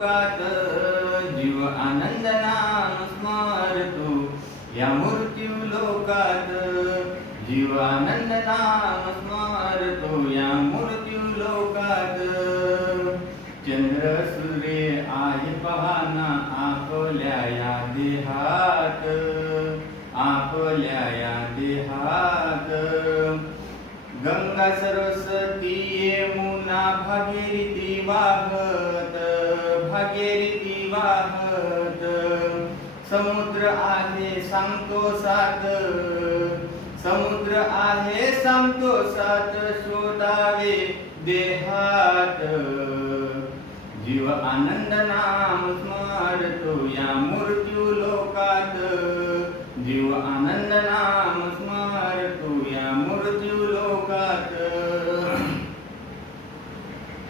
लोकात जीव आनंद नाम स्मरतो या मृत्यू लोकात जीव आनंद नाम स्मरतो या मृत्यू लोकात चंद्र सूर्य आहे पहाना आपल्या या देहात आपल्या या देहात गंगा सरस्वती यमुना भागीरथी वाहत भागीरथी वाहत समुद्र आहे सांगतो सात समुद्र आहे सांगतो सात शोधावे देहात जीव आनंद नाम स्मरतो या मृत्यू लोकात जीव आनंद नाम स्मरतो या मृत्यू लोकात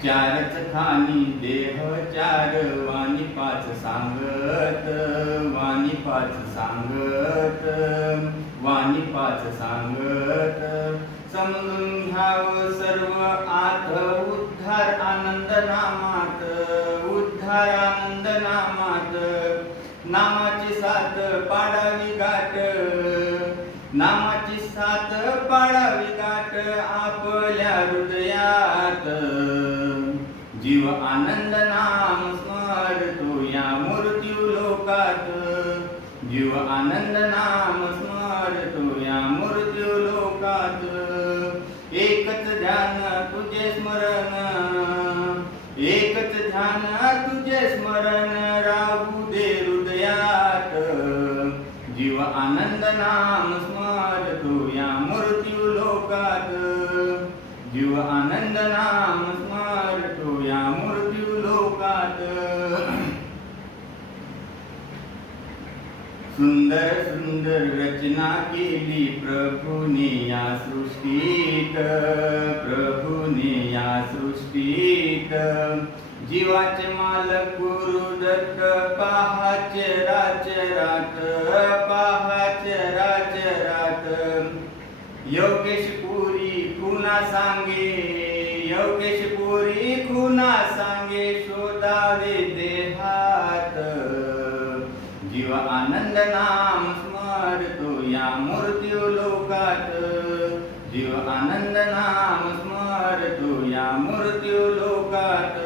चारच खानी देह चार वाणी पाच सांगत वाणी पाच सांगत वाणी पाच सांगत समजून घ्यावं सर्व आत उद्धार आनंद नामात उद्धार आनंद नामात नामाची साथ पाडावी गाठ नामाची साथ पाडावी गाठ आपल्या हृदयात जीव आनंद नाम स्मरतो या मृत्यू लोकात जीव आनंद नाम स्मरतो या मृत्यू लोकात एकच ध्यान तुझे स्मरण एकच ध्यान तुझे स्मरण राहू दे हृदयात जीव आनंद नाम स्मरतो या मृत्यू लोकात जीव आनंद नाम स्मरतो या मृत्यू लोकात सुंदर सुंदर रचना केली प्रभूने या सृष्टीत प्रभूने या सृष्टीत जीवाचे मालक गुरु दत्त पहाचे रात पहाचे रात योगेश पुरी खुना सांगे योगेश पुरी खुना सांगे शोधावे देहात जीव आनंद नाम स्मरतो या मृत्यू लोकात जीव आनंद नाम स्मरतो या मृत्यू लोकात